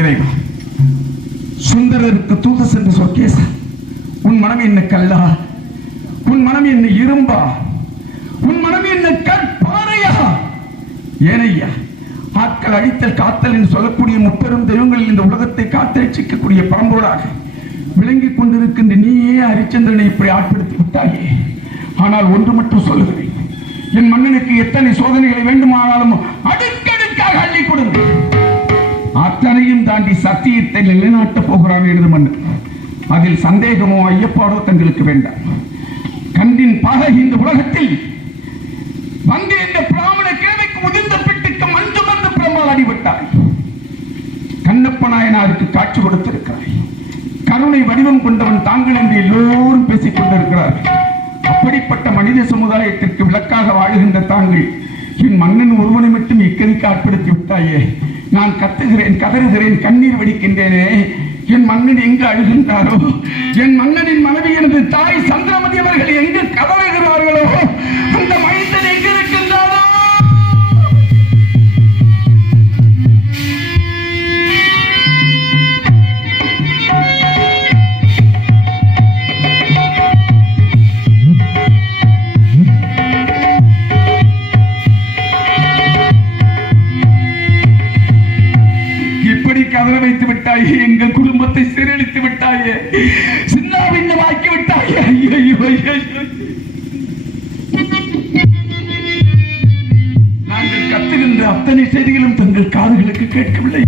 இறைவா, சுந்தரருக்கு தூது சென்று சொற்கேச, உன் மனம் என்ன கல்லா, உன் மனம் என்ன இரும்பா, உன் மனம் என்ன கற்பாறையா? ஏனையா ஆட்கள் அழித்தல் காத்தல் என்று சொல்லக்கூடிய முப்பெரும் தெய்வங்களில் இந்த உலகத்தை காத்தழிக்கக்கூடிய பரம்பொருளாக விளங்கிக் கொண்டிருக்கின்ற நீயே ஹரிச்சந்திரனை இப்படி ஆட்படுத்தி விட்டாயே. ஆனால் ஒன்று மட்டும் சொல்லுகிறேன், என் மன்னனுக்கு எத்தனை சோதனைகளை வேண்டுமானாலும் அடுக்கடுக்காக அள்ளி கொடுங்க. அத்தனையும் தாண்டி சத்தியத்தை நிலைநாட்டப் போகிறான் எனது மன்னன். அதில் சந்தேகமோ ஐயப்பாடோ தங்களுக்கு வேண்டாம். கண்டின் பாக இந்த உலகத்தில் வந்து இந்த பிராமண கேள்விக்கு முதிர்ந்த பிட்டுக்கு மஞ்சு வந்து பிரம்பால் அடிபட்டாய். கண்ணப்ப நாயனாருக்கு காட்சி கொடுத்திருக்கிறாய். கருணை வடிவம் கொண்டவன் தாங்கள் என்று எல்லோரும் பேசிக் கொண்டிருக்கிறார்கள். அப்படிப்பட்ட மனித சமுதாயத்திற்கு விளக்காக வாழுகின்ற தாங்கள் என் மன்னன் ஒருவனை மட்டும் இக்கதிக்கு ஆட்படுத்தி விட்டாயே. நான் கத்துகிறேன், கதறுகிறேன், கண்ணீர் வடிக்கின்றேனே. என் மன்னன் எங்கு அழுகின்றாரோ, என் மன்னனின் மனைவி எனது தாய் சந்திரமதி அவர்கள் எங்கு கதறுகிறார்களோ, அந்த மைந்தன் எங்கு இருக்கின்றாரோ. கதற வைத்து விட்டாயே, எங்கள் குடும்பத்தை சீரழித்து விட்டாயே, சின்னாபின்னமாக்கி விட்டாயே. நாங்கள் கத்துகின்ற அத்தனை செய்திகளும் தங்கள் காதுகளுக்கு கேட்கவில்லை.